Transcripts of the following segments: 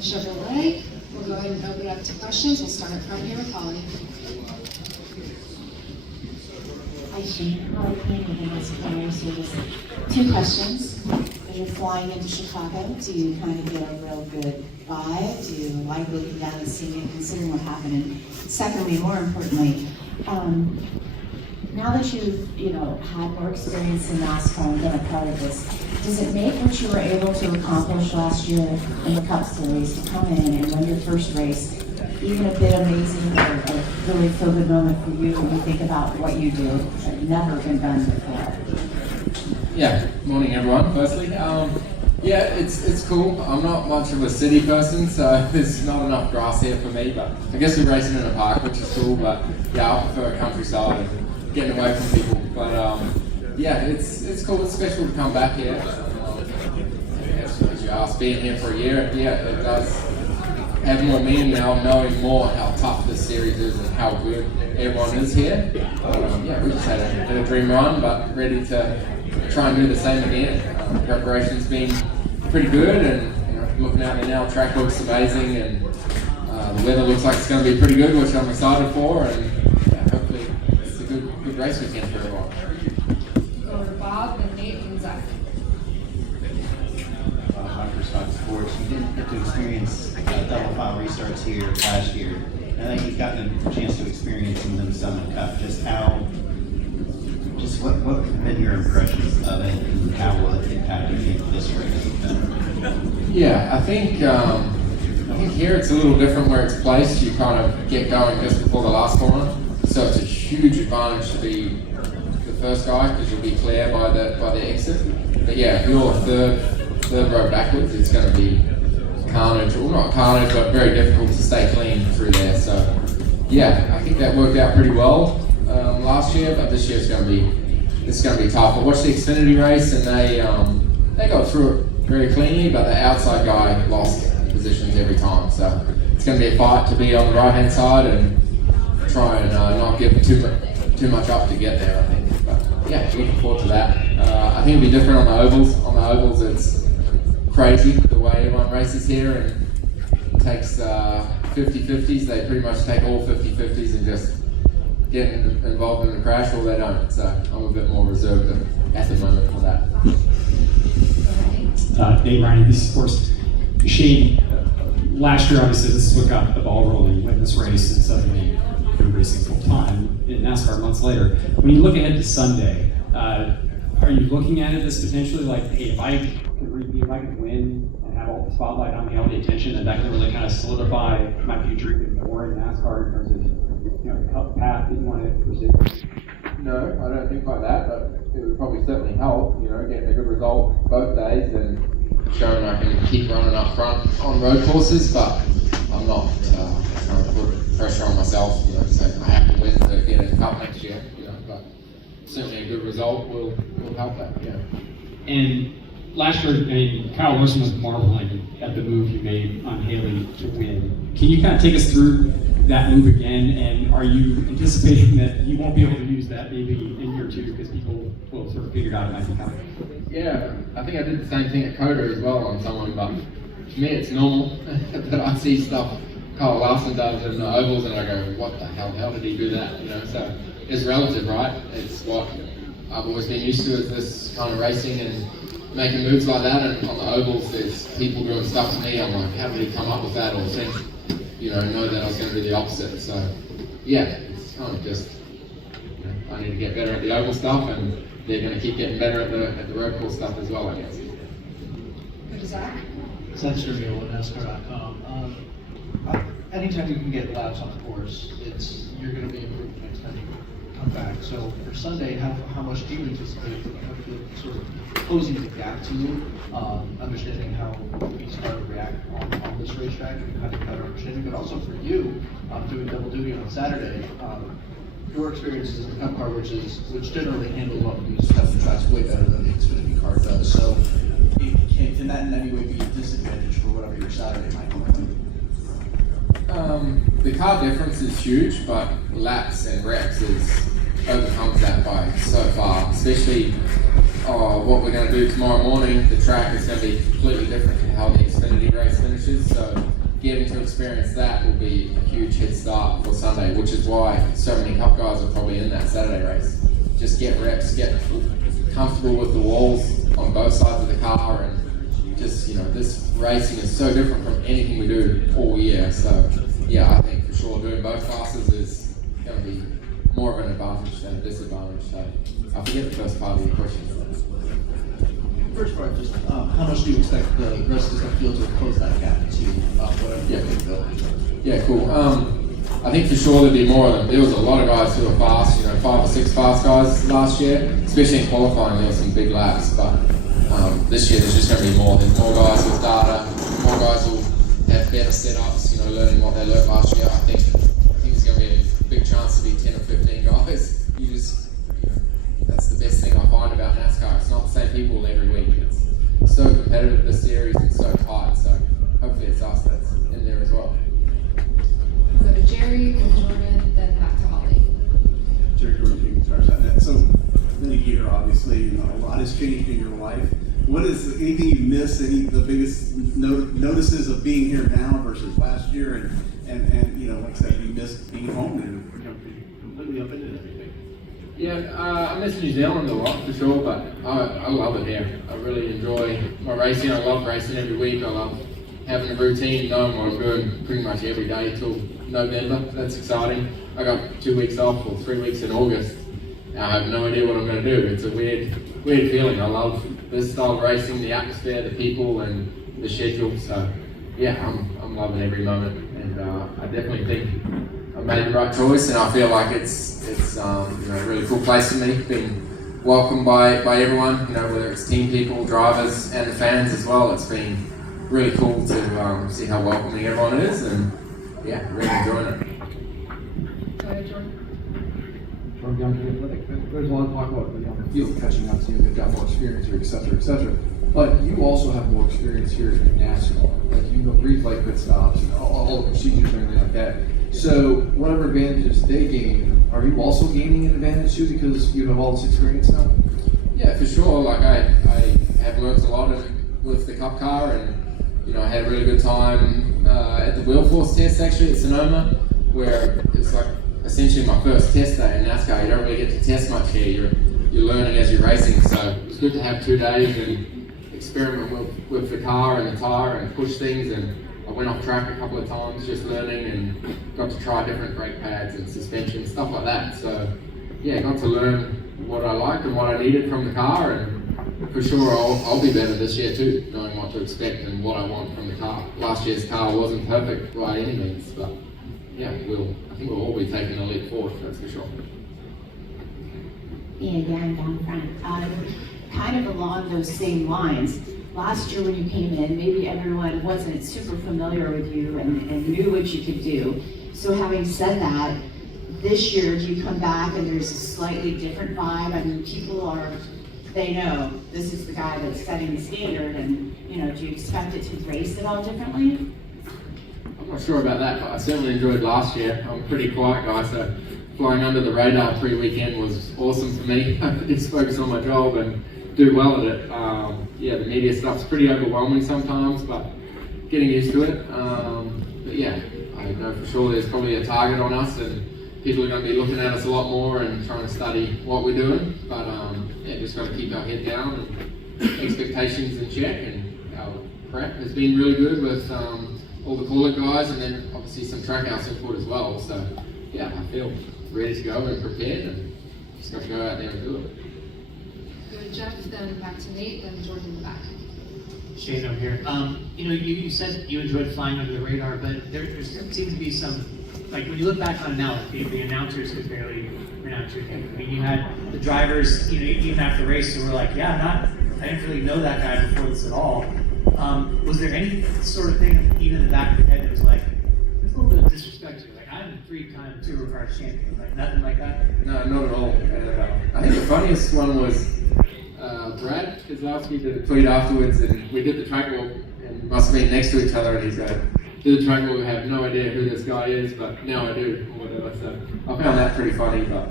Chevrolet. We'll go ahead and open it up to questions. We'll start up front here with Holly. Hi, Shane. Holly Queen with the NASCAR Service. 2 questions. When you're flying into Chicago, do you kind of get a real good vibe? Do you like looking down and seeing it, considering what happened? And secondly, more importantly, now that you've had more experience in NASCAR and been a part of this, does it make what you were able to accomplish last year in the Cup Series to come in and win your first race even a bit amazing or a really feel-good moment for you when you think about what you do that never been done before? Yeah, morning everyone, firstly. Yeah, it's cool. I'm not much of a city person, so there's not enough grass here for me, but I guess we're racing in a park, which is cool, but yeah, I prefer countryside and getting away from people. But yeah, it's cool. It's special to come back here. As you asked, being here for a year, yeah, it does have more meaning now, knowing more how tough this series is and how good everyone is here. Yeah, we just had a bit of dream run, but ready to try and do the same again. Preparation's been pretty good, and looking out there now, track looks amazing, and the weather looks like it's going to be pretty good, which I'm excited for, and hopefully it's a good race weekend for everyone. Over to Bob, then Nate, and Zach. My first five sports, you didn't get to experience double file restarts here last year. I think you've gotten a chance to experience in the Summit Cup. What have been your impressions of it and how will it impact you this race? Yeah, I think here it's a little different where it's placed. You kind of get going just before the last corner, so it's a huge advantage to be the first guy because you'll be clear by the exit. But yeah, if you're third row backwards, it's going to be carnage. Well, not carnage, but very difficult to stay clean through there. So yeah, I think that worked out pretty well last year, but this year it's going to be tough. I watched the Xfinity race and they got through it very cleanly, but the outside guy lost positions every time. So it's going to be a fight to be on the right hand side and try and not give too much up to get there, I think. But yeah, looking forward to that. I think it'll be different on the ovals. On the ovals, it's crazy the way everyone races here, and it takes 50-50s. They pretty much take all 50-50s and just get involved in the crash, or they don't. So I'm a bit more reserved at the moment for that. Dave Ryan, this is of course Shane. Last year, obviously, this is what got the ball rolling. You win this race, and suddenly you're racing full time in NASCAR months later. When you look ahead to Sunday, are you looking at it as potentially like, hey, if I could win and have all the spotlight on me, all the attention, and that can really kind of solidify my future even more in NASCAR in terms of the path that you want to pursue? No, I don't think like that, but it would probably certainly help, getting a good result both days and showing I can keep running up front on road courses, but I'm not trying to put pressure on myself, saying I have to win to get a cup next year, but certainly a good result will help that, yeah. And last year, Kyle Larson was marveling at the move you made on Haley to win. Can you kind of take us through that move again, and are you anticipating that you won't be able to use that maybe in year 2 because people will sort of figure out it might be coming? Yeah, I think I did the same thing at Coda as well on someone, but to me it's normal that I see stuff Kyle Larson does in the ovals and I go, what the hell, how did he do that? So it's relative, right? It's what I've always been used to is this kind of racing and making moves like that, and on the ovals there's people doing stuff to me, I'm like, how did he come up with that, or think, know that I was going to do the opposite. So yeah, it's kind of just, I need to get better at the oval stuff, and they're going to keep getting better at the road course stuff as well, I guess. Go to Zach. Zach Sturgill at NASCAR.com. Anytime you can get laps on the course, you're going to be improved next time you come back. So for Sunday, how much do you anticipate sort of closing the gap to you, understanding how each car would react on this racetrack and having a better understanding, but also for you, doing double duty on Saturday, your experiences in the Cup car, which generally handles up these Cup tracks way better than the Xfinity car does. So can that in any way be a disadvantage for whatever your Saturday might look like? The car difference is huge, but laps and reps overcomes that by so far, especially what we're going to do tomorrow morning. The track is going to be completely different to how the Xfinity race finishes, so experience that will be a huge head start for Sunday, which is why so many Cup guys are probably in that Saturday race. Just get reps, get comfortable with the walls on both sides of the car, and just, this racing is so different from anything we do all year. So yeah, I think for sure doing both classes is going to be more of an advantage than a disadvantage. So I forget the first part of your question. First part, just how much do you expect the rest of the field to close that gap to whatever they built? Yeah, cool. I think for sure there'll be more of them. There was a lot of guys who were fast, 5 or 6 fast guys last year, especially in qualifying. There were some big laps, but this year there's just going to be more. There's more guys with data, more guys who have better setups, learning what they learned last year. I think there's going to be a big chance to be 10 or 15 guys. That's the best thing I find about NASCAR. It's not the same people every week. It's so competitive, this series, and so tight. So hopefully it's us that's in there as well. So to Jerry, then Jordan, then back to Holly. Jerry Jordan, Guitars.net. So, in a year, obviously, a lot has changed in your life. What is anything you miss? The biggest notices of being here now versus last year? And like I said, you miss being home and completely up into everything. Yeah, I miss New Zealand a lot for sure, but I love it here. I really enjoy my racing. I love racing every week. I love having a routine, knowing what I'm doing pretty much every day till November. That's exciting. I got 2 weeks off or 3 weeks in August. I have no idea what I'm going to do. It's a weird feeling. I love this style of racing, the atmosphere, the people, and the schedule. So yeah, I'm loving every moment, and I definitely think I made the right choice, and I feel like it's a really cool place for me. Been welcomed by everyone, whether it's team people, drivers, and the fans as well. It's been really cool to see how welcoming everyone is, and yeah, really enjoying it. Go ahead, Jordan. From Young Athletic, there's a lot of talk about the field catching up to you. They've got more experience here, et cetera, et cetera. But you also have more experience here in NASCAR. Like you know, brief like pit stops and all the procedures and everything like that. So whatever advantages they gain, are you also gaining an advantage too because you have all this experience now? Yeah, for sure. Like I have learned a lot with the Cup car, and I had a really good time at the wheel force test actually at Sonoma, where it's like essentially my first test day in NASCAR. You don't really get to test much here. You're learning as you're racing, so it's good to have 2 days and experiment with the car and the tire and push things. And I went off track a couple of times just learning, and got to try different brake pads and suspension, stuff like that. So yeah, got to learn what I liked and what I needed from the car, and for sure I'll be better this year too, knowing what to expect and what I want from the car. Last year's car wasn't perfect by any means, but yeah, I think we'll all be taking a leap forward, that's for sure. Yeah, down front. Kind of along those same lines. Last year when you came in, maybe everyone wasn't super familiar with you and knew what you could do. So having said that, this year do you come back and there's a slightly different vibe? I mean, they know this is the guy that's setting the standard, and do you expect it to race it all differently? I'm not sure about that, but I certainly enjoyed last year. I'm a pretty quiet guy, so flying under the radar pre-weekend was awesome for me. I could just focus on my job and do well at it. Yeah, the media stuff's pretty overwhelming sometimes, but getting used to it. But yeah, I know for sure there's probably a target on us, and people are going to be looking at us a lot more and trying to study what we're doing. But yeah, just got to keep our head down and expectations in check, and our prep has been really good with all the call-it guys, and then obviously some track house input as well. So yeah, I feel ready to go and prepared, and just got to go out there and do it. Go to Jeff, then back to Nate, then Jordan in the back. Shane over here. You said you enjoyed flying under the radar, but there seems to be some, like when you look back on it now, the announcers could barely pronounce your name. I mean, you had the drivers, even after the race, who were like, I didn't really know that guy before this at all. Was there any sort of thing, even in the back of your head, that was like, there's a little bit of disrespect to you? Like, I'm a 3-time Tour Car champion. Like, nothing like that? No, not at all. I think the funniest one was Brad Keselowski did a tweet afterwards, and we did the track walk, and must have been next to each other, and he's going, do the track walk, I have no idea who this guy is, but now I do, or whatever. So I found that pretty funny, but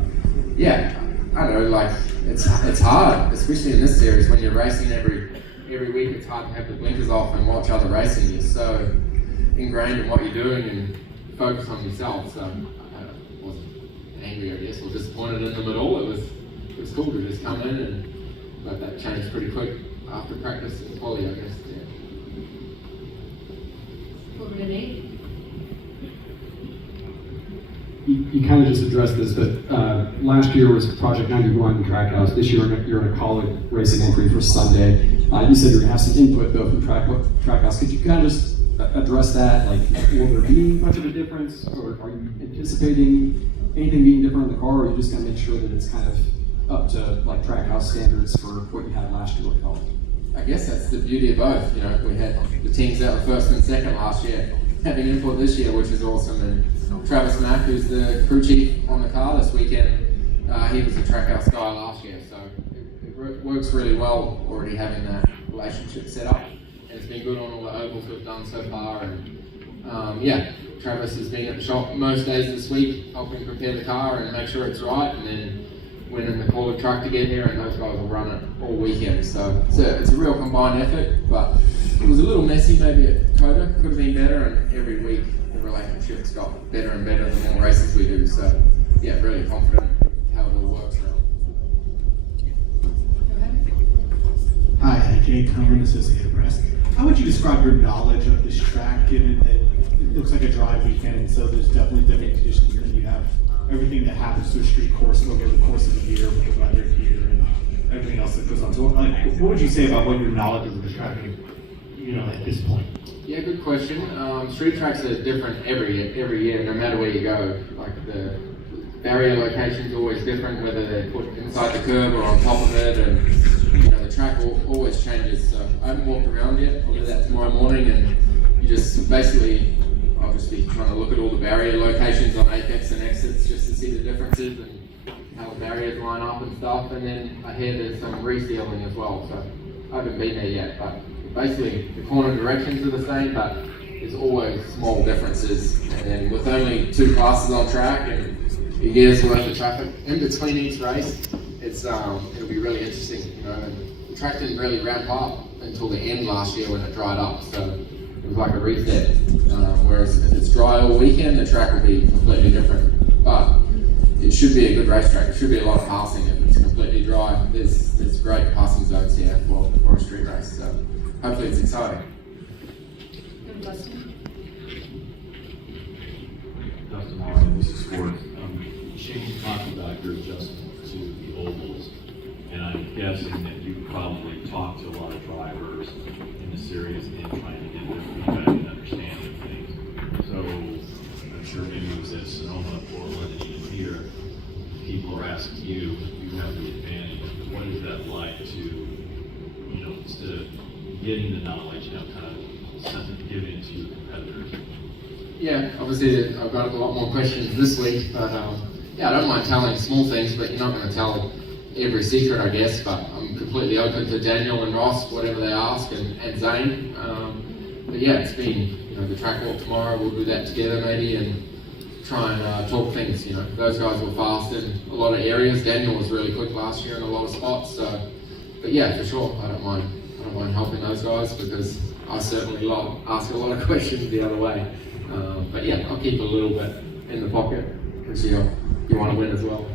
yeah, I don't know, like, it's hard, especially in this series, when you're racing every week. It's hard to have the blinkers off and watch other racing. You're so ingrained in what you're doing and focus on yourself. So I wasn't angry, I guess, or disappointed in them at all. It was cool to just come in and let that change pretty quick after practice and quality, I guess. Yeah. Over to Nate. You kind of just addressed this, but last year was Project 91 Trackhouse. This year you're in a college racing entry for Sunday. You said you're going to have some input though from Trackhouse. Could you kind of just address that? Like, will there be much of a difference, or are you anticipating anything being different in the car, or are you just going to make sure that it's kind of up to like Trackhouse standards for what you had last year with college? I guess that's the beauty of both. You know, we had the teams that were first and second last year having input this year, which is awesome. And Travis Mack, who's the crew chief on the car this weekend, he was a Trackhouse guy last year, so it works really well already having that relationship set up, and it's been good on all the ovals we've done so far. And yeah, Travis has been at the shop most days this week helping prepare the car and make sure it's right, and then winning the call of truck to get here, and those guys will run it all weekend. So it's a real combined effort, but it was a little messy maybe at Coda, could have been better, and every week the relationship's got better and better the more races we do. So yeah, really confident how it all works now. Hi, Jay Cohen, Associated Press. How would you describe your knowledge of this track, given that it looks like a dry weekend, and so there's definitely different conditions, and you have everything that happens to a street course over the course of the year with the weather here and everything else that goes on. So, like, what would you say about what your knowledge of the track, at this point? Yeah, good question. Street tracks are different every year, no matter where you go. Like the barrier location's always different, whether they're put inside the curb or on top of it, and the track always changes. So I haven't walked around yet. I'll do that tomorrow morning, and you just basically, I'll just be trying to look at all the barrier locations on apex and exits just to see the differences and how the barriers line up and stuff. And then I hear there's some resealing as well, so I haven't been there yet. But basically, the corner directions are the same, but there's always small differences. And then with only 2 classes on track and a year's worth of traffic in between each race, it'll be really interesting. And the track didn't really ramp up until the end last year when it dried up, so it was like a reset. Whereas if it's dry all weekend, the track will be completely different. But it should be a good racetrack. It should be a lot of passing if it's completely dry. There's great passing zones here for a street race. So hopefully it's exciting. Dustin. Dustin Harlan, this is Ford. Shane talked about your adjustment to the ovals, and I'm guessing that you probably talked to a lot of drivers in the series and trying to get their feedback and understanding things. So I'm sure maybe it was at Sonoma, Portland, and even here, people are asking you, you have the advantage. What is that like to, instead of getting the knowledge, kind of give it to your competitors? Yeah, obviously I've got a lot more questions this week, but yeah, I don't mind telling small things, but you're not going to tell every secret, I guess. But I'm completely open to Daniel and Ross, whatever they ask, and Zane. But yeah, it's been, the track walk tomorrow, we'll do that together maybe, and try and talk things. Those guys were fast in a lot of areas. Daniel was really quick last year in a lot of spots. So, but yeah, for sure, I don't mind helping those guys, because I certainly ask a lot of questions the other way. But yeah, I'll keep a little bit in the pocket, because you want to win as well.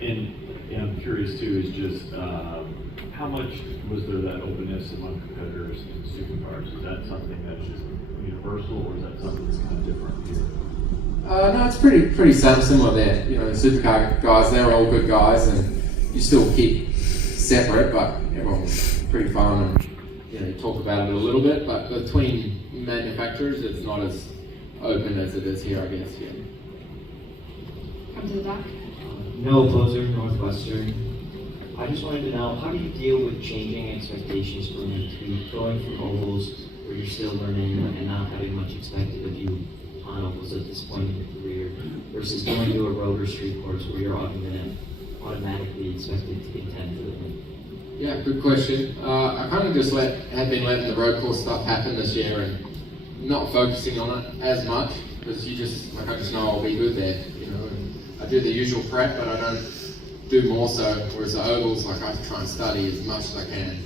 And I'm curious too, is just how much was there that openness among competitors in supercars? Is that something that's just universal, or is that something that's kind of different here? No, it's pretty similar there. The supercar guys, they're all good guys, and you still keep separate, but everyone's pretty fun, and you talk about it a little bit. But between manufacturers, it's not as open as it is here, I guess. Yeah. Come to the back. Noah Poser, Northwestern. I just wanted to know, how do you deal with changing expectations from going from ovals where you're still learning and not having much expected of you on ovals at this point in your career, versus going to a road or street course where you're automatically expected to contend for the win? Yeah, good question. I kind of just have been letting the road course stuff happen this year and not focusing on it as much, because I just know I'll be good there, and I do the usual prep, but I don't do more so, whereas the ovals, I try and study as much as I can.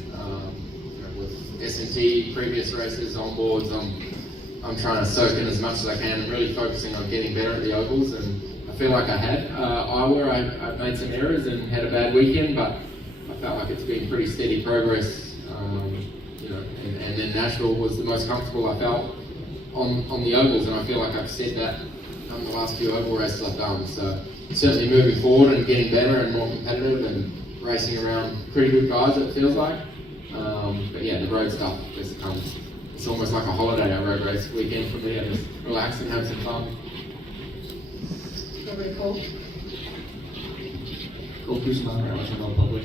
With S&T, previous races, onboards, I'm I'm trying to soak in as much as I can and really focusing on getting better at the ovals, and I feel like I had. Iowa, I made some errors and had a bad weekend, but I felt like it's been pretty steady progress. And then Nashville was the most comfortable I felt on the ovals, and I feel like I've said that on the last few oval races I've done. So certainly moving forward and getting better and more competitive and racing around pretty good guys, it feels like. But yeah, the road stuff just comes. It's almost like a holiday, a road race weekend for me. I just relax and have some fun. Over to Cole. Cole Kuzma, National Public.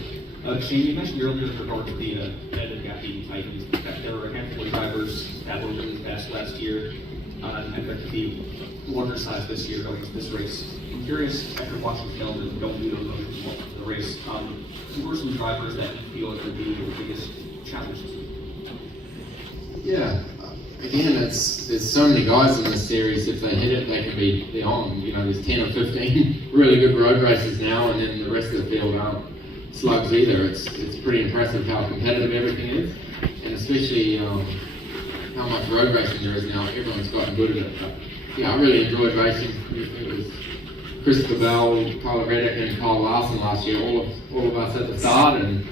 Shane, you mentioned earlier with regard to the competitive gap being tightened, that there were a handful of drivers that were really fast last year, and there could be larger size this year going into this race. I'm curious, after watching film and going through the race, who were some drivers that you feel like would be your biggest challenges? Yeah, again, there's so many guys in this series. If they hit it, they can be beyond. There's 10 or 15 really good road races now, and then the rest of the field aren't slugs either. It's pretty impressive how competitive everything is, and especially how much road racing there is now. Everyone's gotten good at it. But yeah, I really enjoyed racing. It was Christopher Bell, Tyler Reddick, and Kyle Larson last year. All of us at the start, and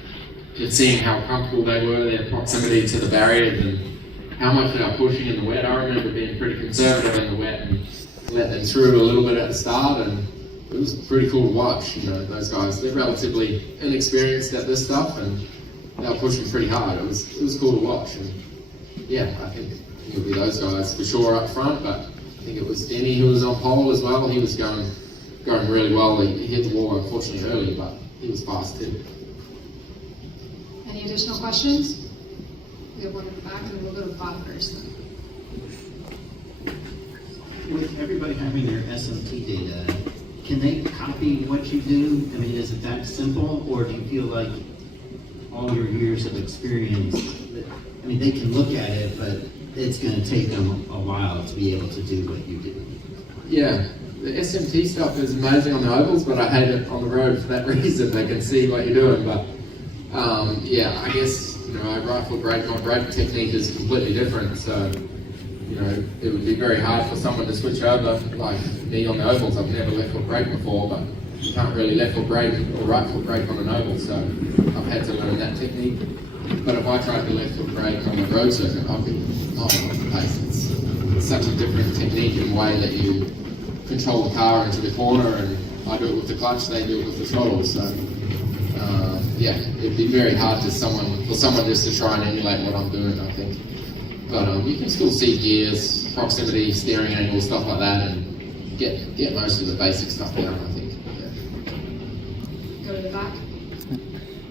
just seeing how comfortable they were, their proximity to the barriers, and how much they were pushing in the wet. I remember being pretty conservative in the wet and let them through a little bit at the start, and it was pretty cool to watch. Those guys, they're relatively inexperienced at this stuff, and they were pushing pretty hard. It was cool to watch, and yeah, I think it'll be those guys for sure up front. But I think it was Denny who was on pole as well. He was going really well. He hit the wall unfortunately early, but he was fast too. Any additional questions? We have one in the back, and we'll go to Bob first. With everybody having their SMT data, can they copy what you do? I mean, is it that simple, or do you feel like all your years of experience, I mean, they can look at it, but it's going to take them a while to be able to do what you do? Yeah, the SMT stuff is amazing on the ovals, but I hate it on the road for that reason. They can see what you're doing, but yeah, I guess a rifle brake, my brake technique is completely different, so it would be very hard for someone to switch over, like me on the ovals. I've never left foot brake before, but you can't really left foot brake or right foot brake on an oval, so I've had to learn that technique. But if I tried to left foot brake on the road circuit, I'd be off the pace. It's such a different technique in the way that you control the car into the corner, and I do it with the clutch, they do it with the throttle, so yeah, it'd be very hard for someone just to try and emulate what I'm doing, I think. But you can still see gears, proximity, steering angle, stuff like that, and get most of the basic stuff down, I think. Yeah. Go to the back.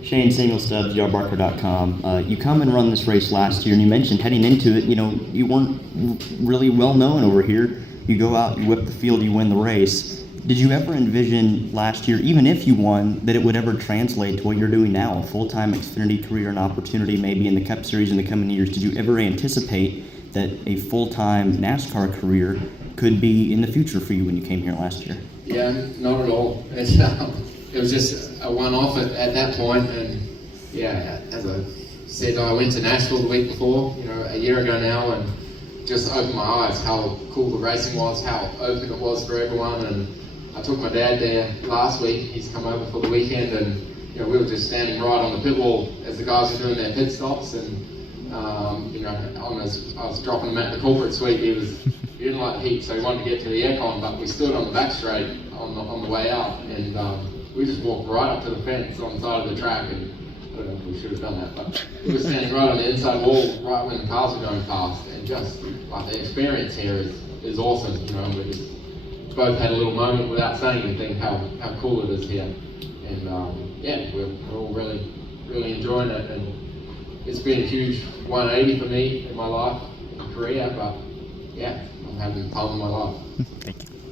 Shane, single stubs, yardbarker.com. You come and run this race last year, and you mentioned heading into it, you weren't really well known over here. You go out, you whip the field, you win the race. Did you ever envision last year, even if you won, that it would ever translate to what you're doing now, a full-time Xfinity career, an opportunity maybe in the Cup Series in the coming years? Did you ever anticipate that a full-time NASCAR career could be in the future for you when you came here last year? Yeah, not at all. It was just a one-off at that point, and yeah, as I said, I went to Nashville the week before, a year ago now, and just opened my eyes how cool the racing was, how open it was for everyone. And I took my dad there last week. He's come over for the weekend, and we were just standing right on the pit wall as the guys were doing their pit stops. And I was dropping him at the corporate suite. He didn't like the heat, so he wanted to get to the aircon. But we stood on the back straight on the way out, and we just walked right up to the fence on the side of the track. And I don't know if we should have done that, but we were standing right on the inside wall, right when the cars were going past. And just like the experience here is awesome. We just both had a little moment without saying anything how cool it is here, and yeah, we're all really enjoying it, and it's been a huge 180 for me in my life and career, but yeah, I'm having the time of my life. Thank you.